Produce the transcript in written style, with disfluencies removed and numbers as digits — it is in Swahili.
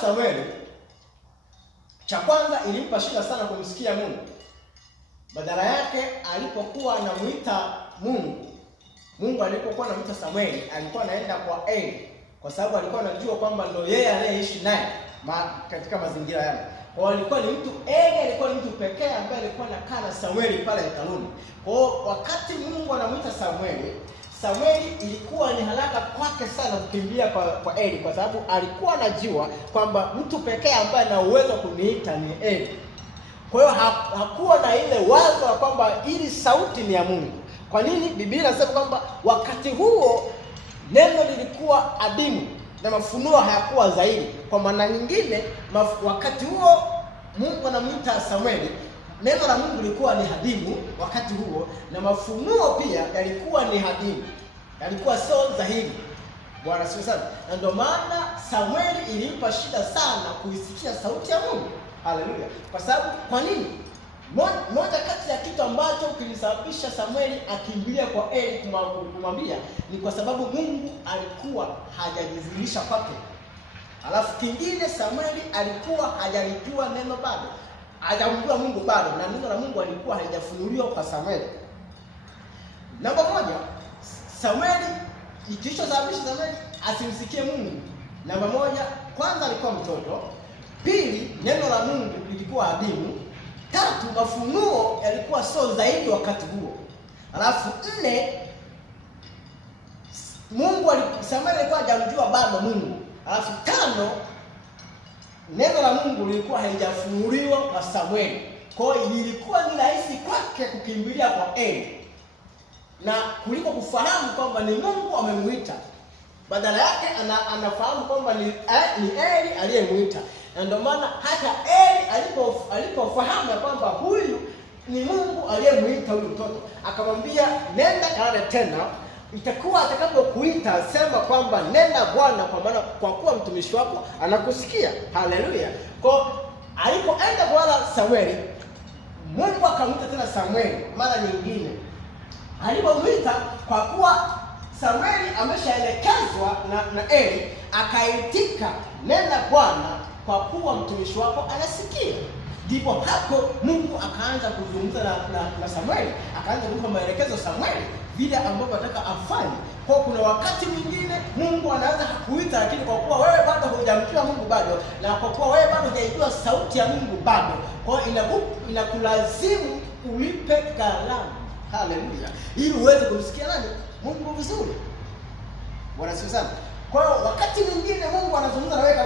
Samueli, cha kwanza ilimpa shida sana kumsikia Mungu. Badala yake alipokuwa anamuita Mungu alipokuwa anamuita Samueli, alikuwa anaenda kwa Eli, kwa sababu alikuwa anajua kwamba ndio yeye anayeishi naye katika mazingira yale. Kwa alikuwa ni mtu Eli alikuwa ni mtu pekee ambaye alikuwa anakaa na Samueli pale hekaluni. Kwa wakati Mungu anamuita Samueli ilikuwa ni haraka kwake sana kukimbia kwa Eli, kwa sababu alikuwa anajua kwamba mtu pekee ambaye ana uwezo kuniita ni Eli. Kwa hiyo hakuwa na ile wazo la kwamba ili sauti ni ya Mungu. Kwa nini? Biblia inasema kwamba wakati huo neno lilikuwa adimu na mafunuo hayakuwa zaidi. Kwa maana nyingine, wakati huo Mungu anamuita Samueli, neno la Mungu lilikuwa ni hadimu wakati huo, na mafunuo pia yalikuwa ni hadimu, yalikuwa sio dhahiri. Bwana asifiwe sana. Na ndio maana Samueli ilimpa shida sana kuisikia sauti ya Mungu. Haleluya. Kwa sababu kwa nini? Moja kati ya kitu ambacho kilisababisha Samueli akimbilia kwa Eli kumwambia ni kwa sababu Mungu alikuwa hajajidhihirisha kwake. Alafu kingine, Samueli alikuwa hajalijua neno bado. Hajamjua Mungu bado, na neno la Mungu alikuwa halijafunuliwa kwa Samueli. Namba moja, Samueli, kilichosababisha Samueli asimsikie Mungu, namba moja, kwanza alikuwa mtoto. Pili, neno la Mungu lilikuwa adimu. Tatu, mafunuo yalikuwa sio zaidi wakati huo. Alafu nne, Samueli alikuwa hajamjua bado Mungu. Alafu tano, neno la Mungu lilikuwa halijafunuliwa kwa Samueli. Kwa hiyo ilikuwa ni rahisi kwake kukimbilia kwa Eli na kuliko kufahamu kwamba ni Mungu amemuita. Badala yake anafahamu kwamba ni Eli aliyemuita. Na ndio maana hata Eli alipofahamu kwamba huyu ni Mungu aliyemuita huyu mtoto, akamwambia nenda kalale tena, itakuwa atakapokuita sema kwamba nenda Bwana, kwa maana kwa kuwa mtumishi wako anakusikia. Haleluya. Kwa alipoenda kulala Samueli, Mungu akamwita tena Samueli mara nyingine. Alipomwita, kwa kuwa Samueli ameshaelekezwa na Eli, akaitika nenda Bwana, kwa kuwa mtumishi wako anasikia. Ndipo hapo Mungu akaanza kuzungumza na Samueli, akaanza kumpa maelekezo Samueli vile ambavyo anataka afanye. Kwa kuna wakati mwingine Mungu anaanza kukuita, lakini kwa kuwa wewe bado hujamjua Mungu bado, na kwa kuwa wewe bado hujajua sauti ya Mungu bado, kwa hiyo inakulazimu ulipe gharama. Haleluya. Ili uweze kumsikia nani? Mungu vizuri. Bwana asifiwe sana. Kwa hiyo wakati mwingine Mungu anazungumza na wewe